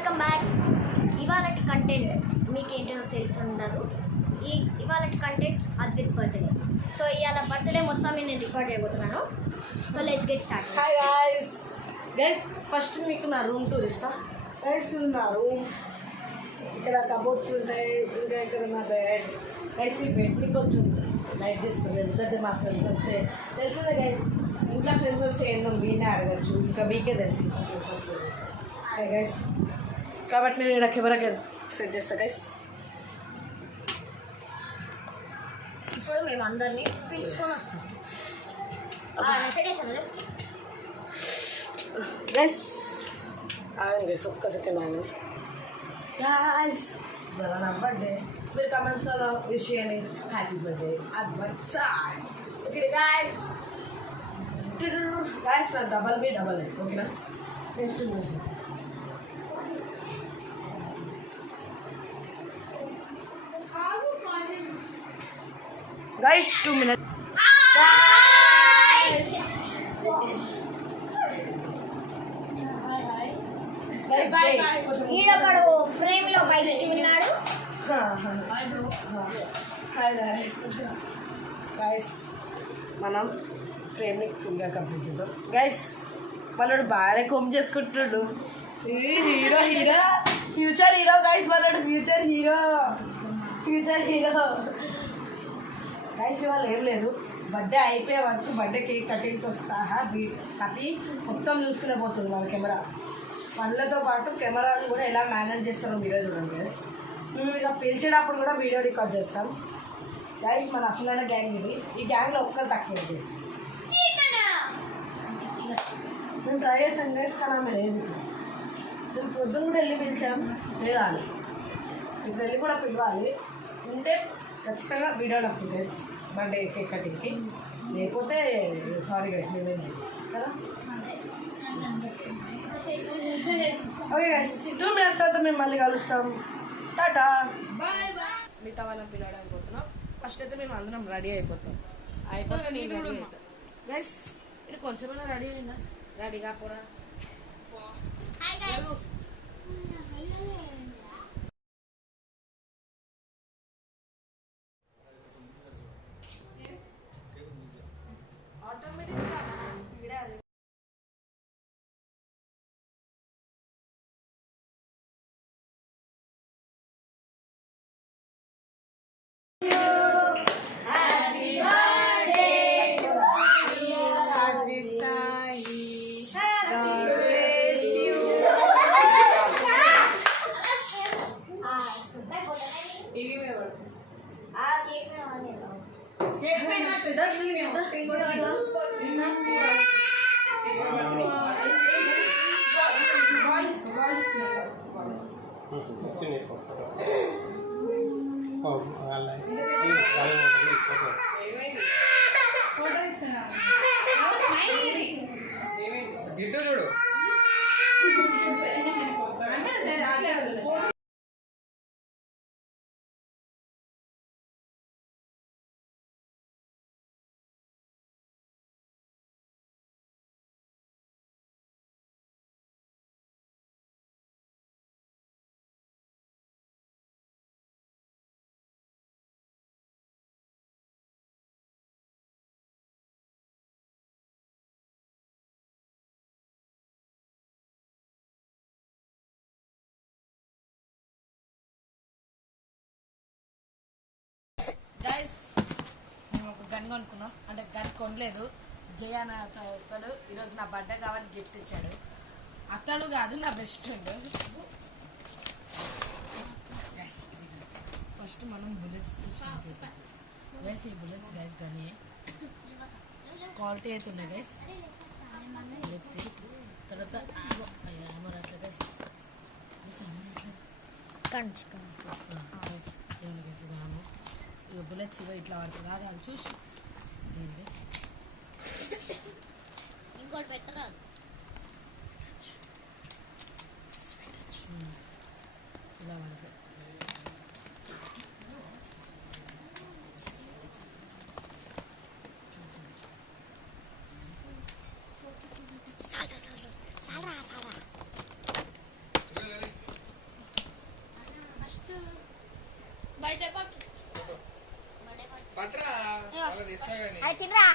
Welcome back. ఇవాళ content మీకేంటో తెలిసి ఉండదు. ఇవాళ కంటెంట్ అద్విత్ బర్త్డే. సో ఇవాళ బర్త్డే మొత్తం నేను రికార్డ్ చేయబోతున్నాను. So let's get start. Hi guys. First మీకు నా రూమ్ టూర్ ఇస్తా. గైస్ నా రూమ్, ఇక్కడ కబోర్డ్స్ ఉంటాయి, ఇంకా ఇక్కడ నా బెడ్. గైస్ ఈ బెడ్ మీకు కొంచెం లైట్ తీసుకోలేదు, ఎందుకంటే మా ఫ్రెండ్స్ వస్తే తెలిసిందే గైస్, ఇంట్లో ఫ్రెండ్స్ వస్తే ఏందో మీనే అడగచ్చు, ఇంకా మీకే తెలిసి ఇంకా ఫ్రెండ్స్ వస్తుంది. హాయ్ గైస్, కాబట్టి నేను ఇక్కడ కెమెరాకి సెట్ చేస్తా గైస్. ఇప్పుడు మేము అందరినీ పిలుచుకొని వస్తాం. సెట్ చేశాను గైస్. ఆగండి గైస్, ఒక్క సెకండ్ ఆగండి గైస్. ఇవాళ నా బర్త్డే, మీరు కమెంట్స్లో విష్ చేయండి happy birthday Advait sir. Okay guys. Guys నా డబల్ బి డబల్ ఏ, ఓకేనా? Next guys 2 minutes. ఈడొకడు ఫ్రేమ్ లో బయటికి ఉన్నాడు. గైస్ మనం ఫ్రేమ్ని ఫుల్గా కంప్లీట్ చేద్దాం గైస్. వాళ్ళడు బాగానే కొమ్ చేసుకుంటున్నాడు. Hero hero future hero guys. వాళ్ళడు ఫ్యూచర్ హీరో గైస్. ఇవాళ ఏం లేదు, బర్త్డే అయిపోయే వరకు బర్త్డే కేక్ కటింగ్తో సహా కపి మొత్తం చూసుకునే పోతుంది మన కెమెరా. పనులతో పాటు కెమెరాలు కూడా ఎలా మేనేజ్ చేస్తారో మీరే చూడండి గైస్. మేము ఇక పిలిచేటప్పుడు కూడా వీడియో రికార్డ్ చేస్తాం గైస్. మన అసలైన గ్యాంగ్ ఇది. ఈ గ్యాంగ్లో ఒక్కరు తక్కువ గైస్. మేము ట్రై చేస్తాం గైస్, కానీ ఆమె లేదు. మేము పొద్దున్న కూడా వెళ్ళి పిలిచాం, లేదాలి. ఇప్పుడు వెళ్ళి కూడా పిలవాలి, ఉంటే ఖచ్చితంగా వీడియోలు వస్తుంది గైస్ బర్త్డే కేక్ కటింగ్కి. లేకపోతే సారీ గైస్, మేమేం కదా. ఓకే గైస్, 2 minutes తర్వాత మేము మళ్ళీ కలుస్తాం. టాటా మిగతా వాళ్ళని పిలవడానికి పోతున్నాం. ఫస్ట్ అయితే మేము అందరం రెడీ అయిపోతే నేను రెడీ అవుతాం గైస్. ఇది కొంచెమైనా రెడీ అయిందా? రెడీ కాపోరా. చూడు గైస్. మేము ఒక గన్ కొనుక్కున్నాం, అంటే గన్ కొనలేదు. జయ అనే అతడు ఈరోజు నా బర్త్డే కాబట్టి గిఫ్ట్ ఇచ్చాడు. అతడు కాదు, నా బెస్ట్ ఫ్రెండ్. గైస్ ఫస్ట్ మనం బుల్లెట్స్ తీసుకుంటాం గైస్. ఈ బుల్లెట్స్ గైస్ కానీ క్వాలిటీ అయితే ఉన్నాయి గైస్. బుల్లెట్స్ తర్వాత ఆమర్ అట్లా గైస్. ఏమన్నా గైస్ రాము ఇక బుల్లెట్స్ ఇగో ఇట్లా వాడుతుంది. అది చూసి ఇంకోటి పెట్టరా ఇలా వాడతాయి. పట్రా అలా తీస్తా కానీ అది తినరా